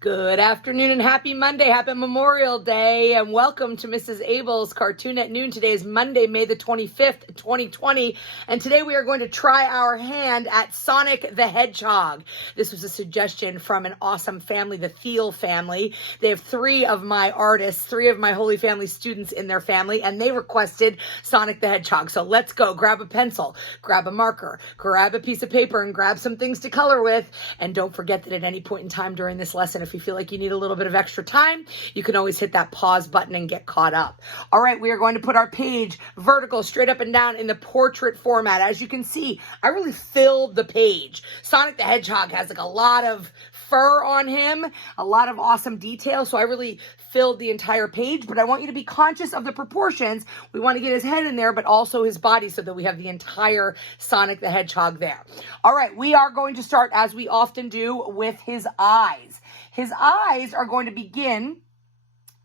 Good afternoon and happy Monday. Happy Memorial Day and welcome to Mrs. Abell's Cartoon at Noon. Today is Monday, May the 25th, 2020. And today we are going to try our hand at Sonic the Hedgehog. This was a suggestion from an awesome family, the Thiel family. They have three of my artists, three of my Holy Family students in their family, and they requested Sonic the Hedgehog. So let's go. Grab a pencil, grab a marker, grab a piece of paper, and grab some things to color with. And don't forget that at any point in time during this lesson, if you feel like you need a little bit of extra time, you can always hit that pause button and get caught up. All right, we are going to put our page vertical, straight up and down in the portrait format. As you can see, I really filled the page. Sonic the Hedgehog has like a lot of fur on him, a lot of awesome detail, so I really filled the entire page, but I want you to be conscious of the proportions. We want to get his head in there, but also his body so that we have the entire Sonic the Hedgehog there. All right, we are going to start, as we often do, with his eyes. His eyes are going to begin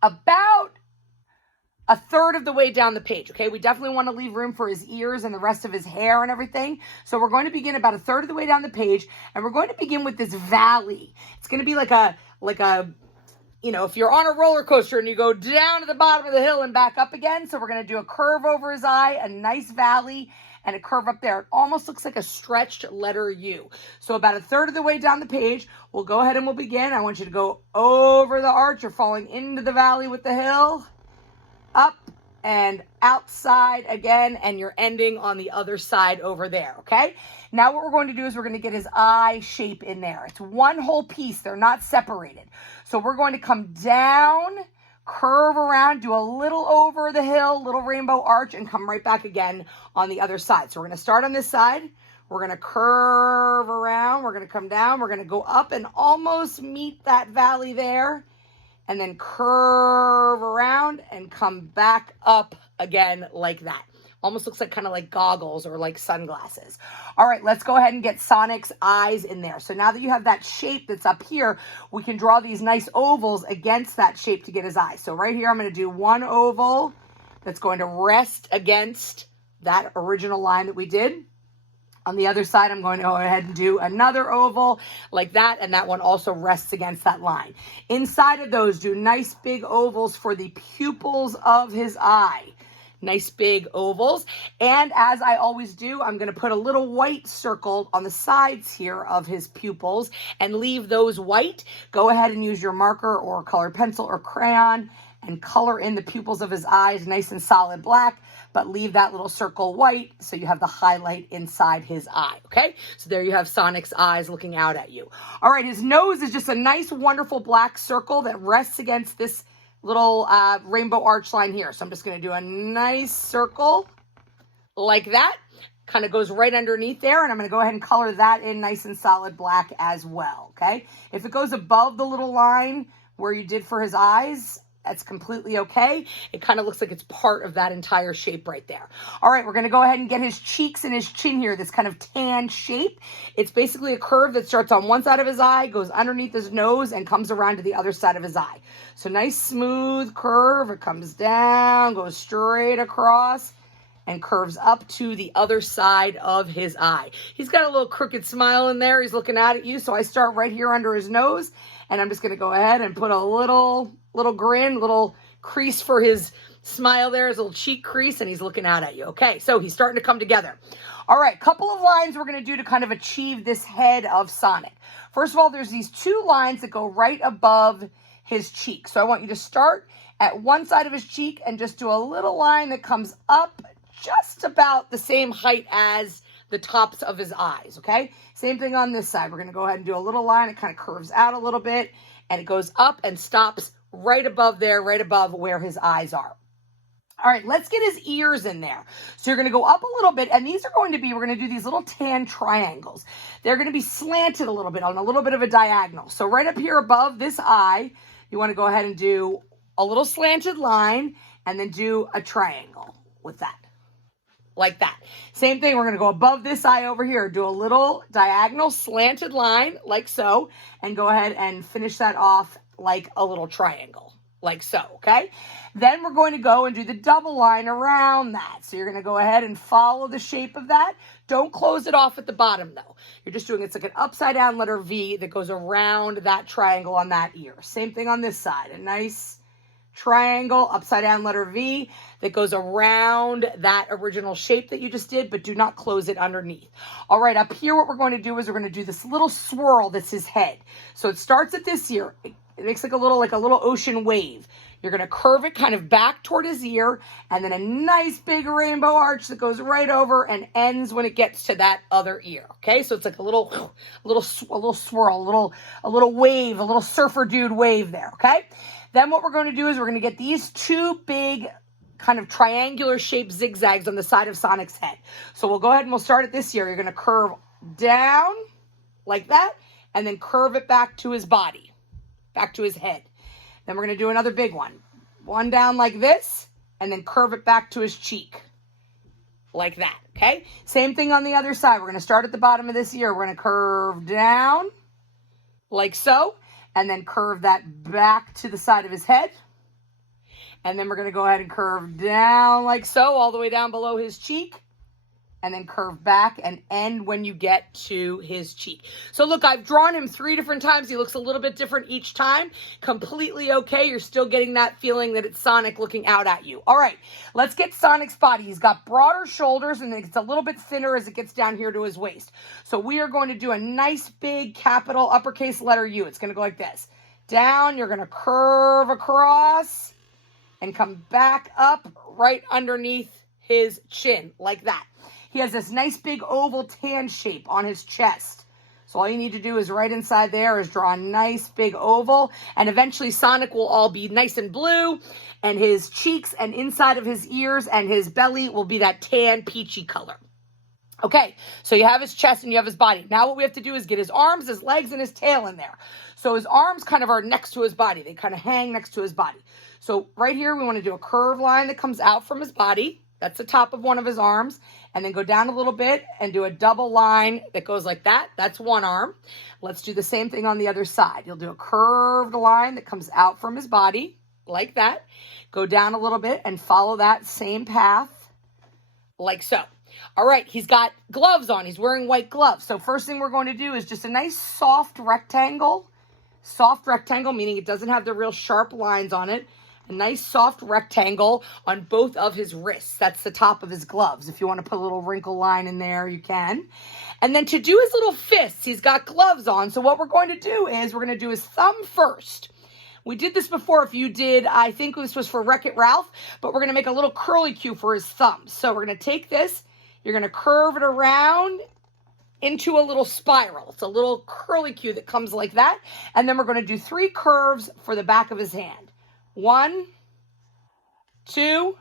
about a third of the way down the page, okay? We definitely want to leave room for his ears and the rest of his hair and everything. So we're going to begin about a third of the way down the page, and we're going to begin with this valley. It's going to be like a, you know, if you're on a roller coaster and you go down to the bottom of the hill and back up again. So we're going to do a curve over his eye, a nice valley, and a curve up there. It almost looks like a stretched letter U. So about a third of the way down the page, we'll go ahead and we'll begin. I want you to go over the arch. You're falling into the valley with the hill, up and outside again, and you're ending on the other side over there, okay? Now what we're going to do is we're going to get his eye shape in there. It's one whole piece. They're not separated. So we're going to come down, curve around, do a little over the hill, little rainbow arch, and come right back again on the other side. So we're going to start on this side. We're going to curve around. We're going to come down. We're going to go up and almost meet that valley there. And then curve around and come back up again like that. Almost looks like kind of like goggles or like sunglasses. All right, let's go ahead and get Sonic's eyes in there. So now that you have that shape that's up here, we can draw these nice ovals against that shape to get his eyes. So right here, I'm going to do one oval that's going to rest against that original line that we did. On the other side, I'm going to go ahead and do another oval like that, and that one also rests against that line. Inside of those, do nice big ovals for the pupils of his eye. Nice big ovals. And as I always do, I'm going to put a little white circle on the sides here of his pupils and leave those white. Go ahead and use your marker or colored pencil or crayon and color in the pupils of his eyes nice and solid black, but leave that little circle white so you have the highlight inside his eye, okay? So there you have Sonic's eyes looking out at you. All right, his nose is just a nice, wonderful black circle that rests against this little rainbow arch line here. So I'm just going to do a nice circle like that. Kind of goes right underneath there, and I'm going to go ahead and color that in nice and solid black as well, okay? If it goes above the little line where you did for his eyes, that's completely okay. It kind of looks like it's part of that entire shape right there. All right, we're going to go ahead and get his cheeks and his chin here, this kind of tan shape. It's basically a curve that starts on one side of his eye, goes underneath his nose, and comes around to the other side of his eye. So nice smooth curve. It comes down, goes straight across, and curves up to the other side of his eye. He's got a little crooked smile in there. He's looking out at you. So I start right here under his nose, and I'm just going to go ahead and put a little grin, little crease for his smile there, his little cheek crease, and he's looking out at you. Okay, so he's starting to come together. All right, couple of lines we're going to do to kind of achieve this head of Sonic. First of all, there's these two lines that go right above his cheek. So I want you to start at one side of his cheek and just do a little line that comes up just about the same height as the tops of his eyes, okay? Same thing on this side. We're going to go ahead and do a little line. It kind of curves out a little bit, and it goes up and stops right above there, right above where his eyes are. All right, let's get his ears in there. So you're going to go up a little bit, and these are going to be, we're going to do these little tan triangles. They're going to be slanted a little bit on a little bit of a diagonal. So right up here above this eye, you want to go ahead and do a little slanted line and then do a triangle with that. Like that. Same thing, we're going to go above this eye over here, do a little diagonal slanted line like so, and go ahead and finish that off like a little triangle. like so, okay? Then we're going to go and do the double line around that. So you're going to go ahead and follow the shape of that. Don't close it off at the bottom though. You're just doing, it's like an upside down letter V that goes around that triangle on that ear. Same thing on this side, a nice triangle, upside down letter V that goes around that original shape that you just did, but do not close it underneath. All right, up here, what we're going to do is we're going to do this little swirl that's his head. So it starts at this ear. It makes like a little ocean wave. You're going to curve it kind of back toward his ear, and then a nice big rainbow arch that goes right over and ends when it gets to that other ear. Okay, so it's like a little swirl, a little wave, a little surfer dude wave there. Okay. Then what we're going to do is we're going to get these two big kind of triangular shaped zigzags on the side of Sonic's head. So we'll go ahead and we'll start at this ear. You're going to curve down like that, and then curve it back to his body, back to his head. Then we're going to do another big one. One down like this, and then curve it back to his cheek, like that, okay? Same thing on the other side. We're going to start at the bottom of this ear. We're going to curve down, like so, and then curve that back to the side of his head. And then we're going to go ahead and curve down like so, all the way down below his cheek. And then curve back and end when you get to his cheek. So look, I've drawn him 3 different times. He looks a little bit different each time. Completely okay. You're still getting that feeling that it's Sonic looking out at you. All right, let's get Sonic's body. He's got broader shoulders and it's a little bit thinner as it gets down here to his waist. So we are going to do a nice big capital uppercase letter U. It's going to go like this. Down, you're going to curve across and come back up right underneath his chin like that. He has this nice big oval tan shape on his chest. So all you need to do is right inside there is draw a nice big oval. And eventually Sonic will all be nice and blue. And his cheeks and inside of his ears and his belly will be that tan peachy color. Okay, so you have his chest and you have his body. Now what we have to do is get his arms, his legs, and his tail in there. So his arms kind of are next to his body. They kind of hang next to his body. So right here we want to do a curved line that comes out from his body. That's the top of one of his arms. And then go down a little bit and do a double line that goes like that. That's one arm. Let's do the same thing on the other side. You'll do a curved line that comes out from his body like that. Go down a little bit and follow that same path like so. All right, he's got gloves on. He's wearing white gloves. So first thing we're going to do is just a nice soft rectangle. Soft rectangle, meaning it doesn't have the real sharp lines on it. A nice soft rectangle on both of his wrists. That's the top of his gloves. If you want to put a little wrinkle line in there, you can. And then to do his little fists, he's got gloves on. So what we're going to do is we're going to do his thumb first. We did this before. If you did, I think this was for Wreck-It Ralph, but we're going to make a little curly cue for his thumb. So we're going to take this, you're going to curve it around into a little spiral. It's a little curly cue that comes like that. And then we're going to do 3 curves for the back of his hand. 1, 2,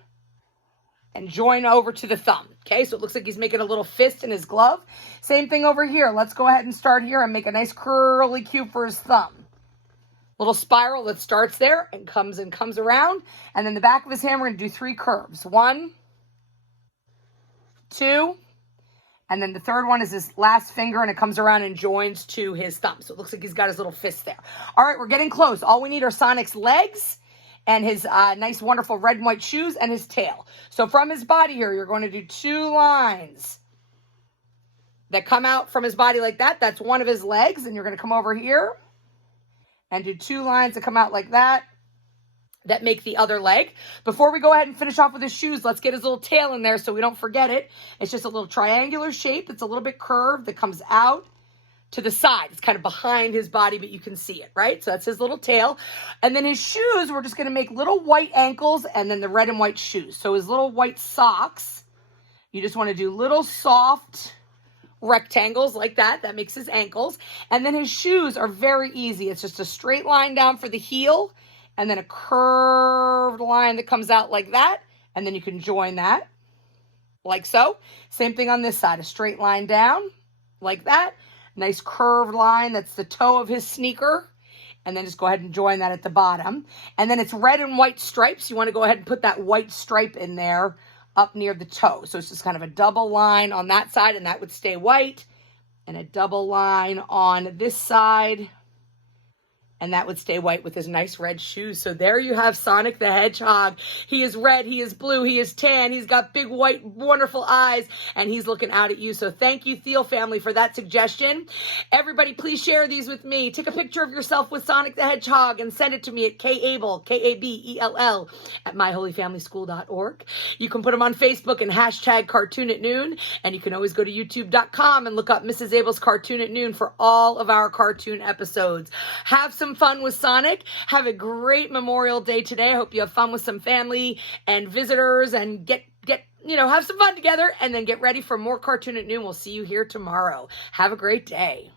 and join over to the thumb. Okay, so it looks like he's making a little fist in his glove. Same thing over here. Let's go ahead and start here and make a nice curly cue for his thumb. Little spiral that starts there and comes around. And then the back of his hand, we're going to do 3 curves. 1, 2, and then the third one is his last finger, and it comes around and joins to his thumb. So it looks like he's got his little fist there. All right, we're getting close. All we need are Sonic's legs and his nice, wonderful red and white shoes and his tail. So from his body here, you're going to do 2 lines that come out from his body like that. That's one of his legs. And you're going to come over here and do 2 lines that come out like that make the other leg. Before we go ahead and finish off with his shoes, let's get his little tail in there so we don't forget it. It's just a little triangular shape that's a little bit curved that comes out to the side. It's kind of behind his body, but you can see it, right? So that's his little tail. And then his shoes, we're just going to make little white ankles and then the red and white shoes. So his little white socks, you just want to do little soft rectangles like that. That makes his ankles. And then his shoes are very easy. It's just a straight line down for the heel and then a curved line that comes out like that. And then you can join that like so. Same thing on this side, a straight line down like that. Nice curved line, that's the toe of his sneaker. And then just go ahead and join that at the bottom. And then it's red and white stripes. You want to go ahead and put that white stripe in there up near the toe. So it's just kind of a double line on that side, and that would stay white. And a double line on this side. And that would stay white with his nice red shoes. So there you have Sonic the Hedgehog. He is red, he is blue, he is tan, he's got big white wonderful eyes, and he's looking out at you. So thank you, Thiel family, for that suggestion. Everybody, please share these with me. Take a picture of yourself with Sonic the Hedgehog and send it to me at kabell, K-A-B-E-L-L, at myholyfamilyschool.org. You can put them on Facebook and hashtag Cartoon at Noon, and you can always go to youtube.com and look up Mrs. Abell's Cartoon at Noon for all of our cartoon episodes. Have some fun with Sonic. Have a great Memorial Day today. I hope you have fun with some family and visitors and have some fun together, and then get ready for more Cartoon at Noon. We'll see you here tomorrow. Have a great day.